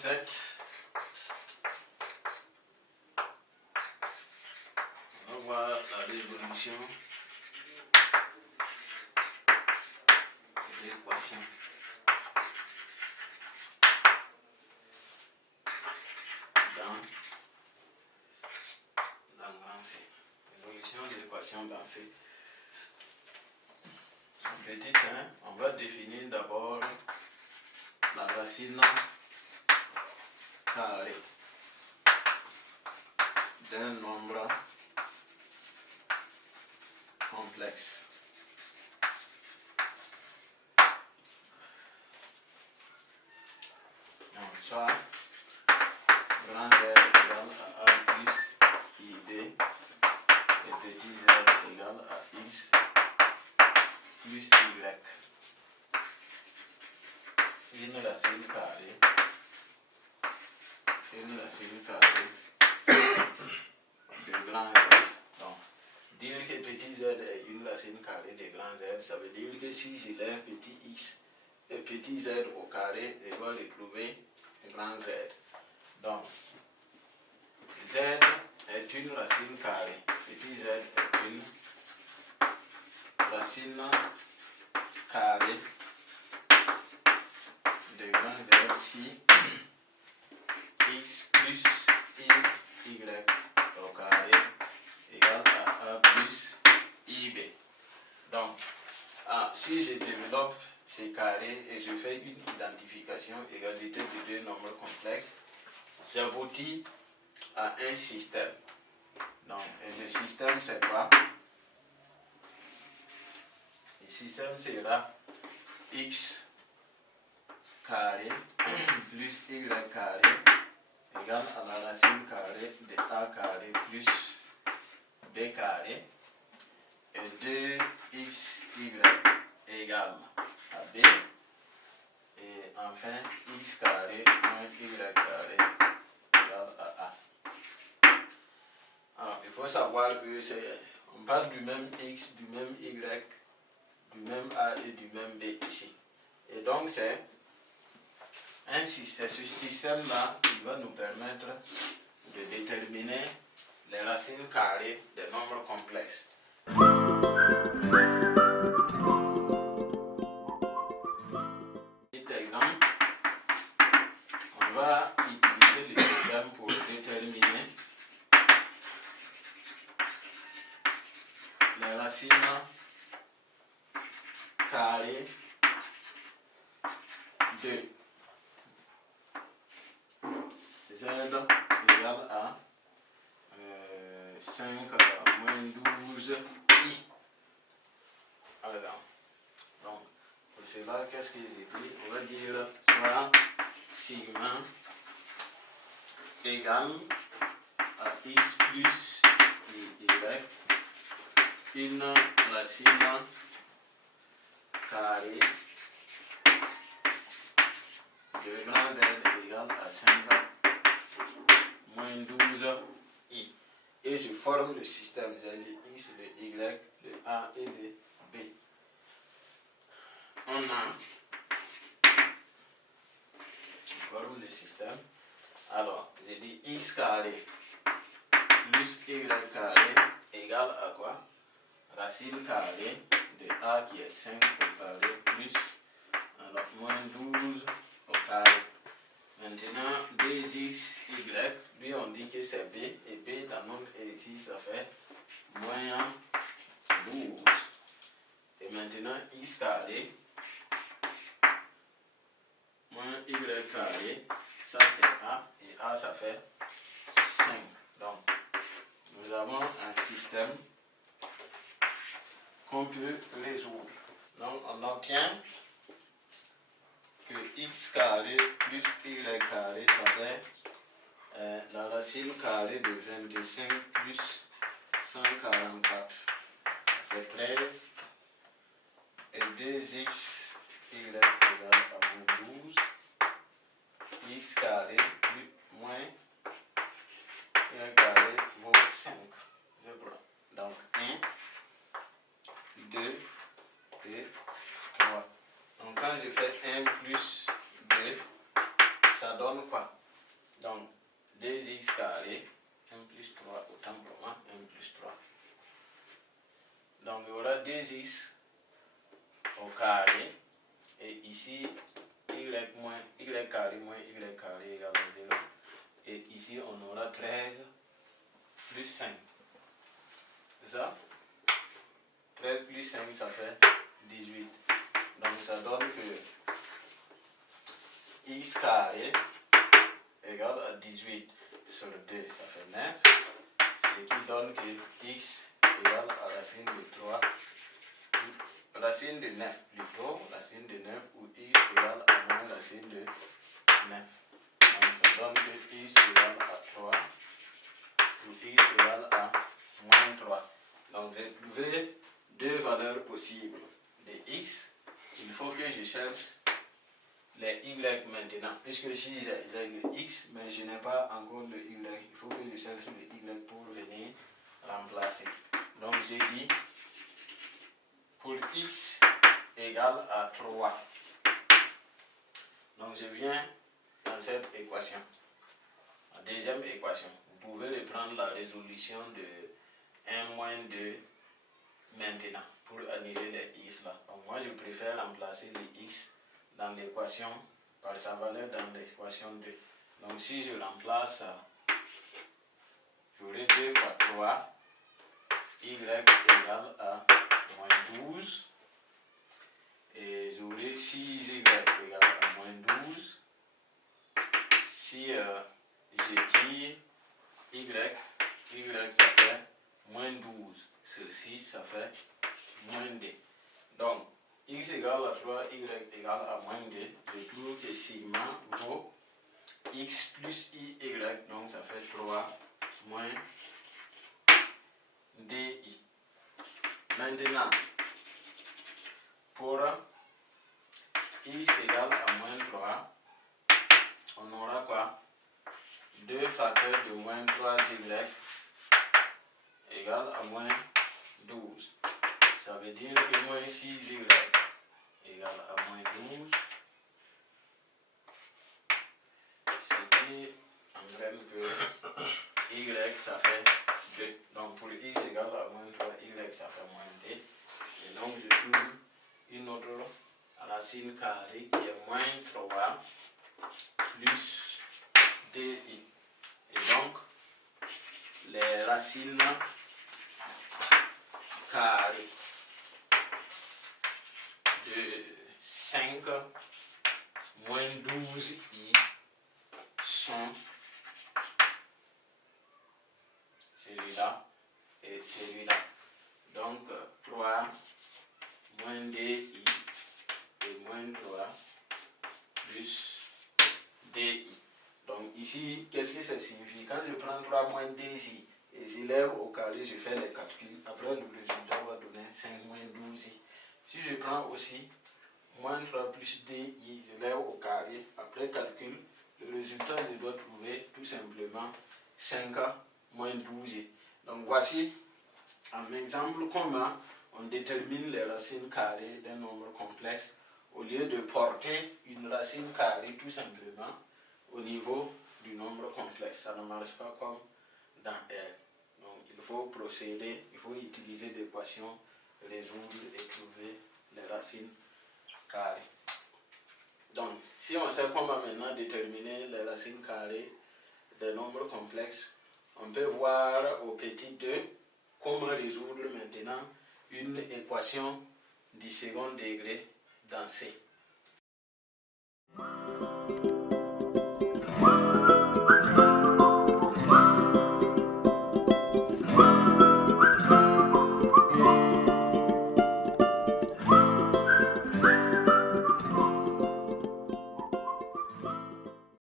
7. On va voir la révolution de l'équation. Dans grand C. Résolution de l'équation dans C. Petit 1, on va définir d'abord la racine carrée d'un nombre complexe. Donc, soit grand Z égale à A plus IB et petit z égale à X plus Y. Une racine carrée de grand Z. Donc, dire que petit z est une racine carrée de grand Z, ça veut dire que si j'ai un petit x et petit z au carré, je dois le trouver grand Z. Donc, z est une racine carrée. Petit z est une racine carrée de grand Z si x plus y au carré égale à a plus ib. Donc, si je développe ces carrés et je fais une identification égalité de deux nombres complexes, j'aboutis à un système. Donc, et le système c'est quoi? Le système sera x carré plus y carré égale à la racine carrée de a carré plus b carré et 2xy égale à b et enfin x carré moins y carré égale à a. Alors, il faut savoir que on parle du même x, du même y, du même a et du même b ici. Et donc c'est ce système-là qui va nous permettre de déterminer les racines carrées des nombres complexes. Petit exemple, on va utiliser le système pour déterminer les racines carrées de z égale à 5 moins 12 i. Par exemple. Donc, pour cela, qu'est-ce qu'ils écrivent? On va dire soit sigma égale à x plus y, une racine carrée de grand Z égale à 5 moins 12 i. Et je forme le système, j'ai le x, le y, le a et le b. On forme le système. Alors, j'ai dit x carré plus y carré égale à quoi? Racine carrée de a qui est 5 au carré plus alors, moins 12 au carré. Maintenant, 2xy, lui on dit que c'est b, et b dans notre exercice ça fait moins 12. Et maintenant, x carré moins y carré, ça c'est a, et a ça fait 5. Donc, nous avons un système qu'on peut résoudre. Donc, on obtient que x carré plus y carré, ça fait la racine carrée de 25 plus 144, ça fait 13, et 2x y égale à moins 12, x carré plus moins y carré vaut 5. Je prends. Donc 1, 2 et 3. Donc quand je fais 1 plus 2, ça donne donne quoi? Donc 2x carré, 1 plus 3, autant pour moi, 1 plus 3. Donc il y aura 2x au carré, et ici y carré moins y carré égale à 0. Et ici on aura 13 plus 5. C'est ça? 13 plus 5, ça fait 18. Donc ça donne que x carré égale à 18 sur 2, ça fait 9. Ce qui donne que x égale à racine de 3, racine de 9 plutôt, racine de 9, ou x égale à moins racine de 9. Donc ça donne que x égale à 3, ou x égale à moins 3. Donc j'ai trouvé deux valeurs possibles de x. Il faut que je cherche les y maintenant, puisque si j'ai le x, mais je n'ai pas encore le y, il faut que je cherche le y pour venir remplacer. Donc j'ai dit, pour x égale à 3, donc je viens dans cette équation, la deuxième équation. Vous pouvez reprendre la résolution de 1 moins 2 maintenant pour annuler les x là. Donc moi je préfère remplacer les x dans l'équation par sa valeur dans l'équation 2. Donc si je remplace, j'aurai 2 fois 3, y égale à moins 12. Et j'aurai 6y égale à moins 12. Si je tire y ça fait moins 12. Sur 6, ça fait moins 2. Donc, x égale à 3, y égale à moins 2. Je trouve que sigma vaut x plus y, donc ça fait 3 moins di. Maintenant, pour x égale à moins 3, on aura quoi? 2 facteurs de moins 3y égale à moins 12. Ça veut dire que moins 6y égale à moins 12. Ce qui entraîne que y ça fait 2. Donc pour x égale à moins 3, y ça fait moins 2. Et donc je trouve une autre racine carrée qui est moins 3 plus di. Et donc les racines carrées de 5 moins 12i sont celui-là et celui-là. Donc 3 moins 2i et moins 3 plus 2i. Donc ici, qu'est-ce que ça signifie? Quand je prends 3 moins 2 ici, et je lève au carré, je fais les calculs. Après, le résultat va donner 5 moins 12i. Si je prends aussi moins 3 plus 2i, je lève au carré. Après calcul, le résultat, je dois trouver tout simplement 5 moins 12i. Donc voici un exemple comment on détermine les racines carrées d'un nombre complexe au lieu de porter une racine carrée tout simplement au niveau du nombre complexe. Ça ne marche pas comme dans R. Donc il faut procéder, il faut utiliser l'équation, résoudre et trouver les racines carrées. Donc si on sait comment maintenant déterminer les racines carrées des nombres complexes, on peut voir au petit 2 comment résoudre maintenant une équation du second degré dans C.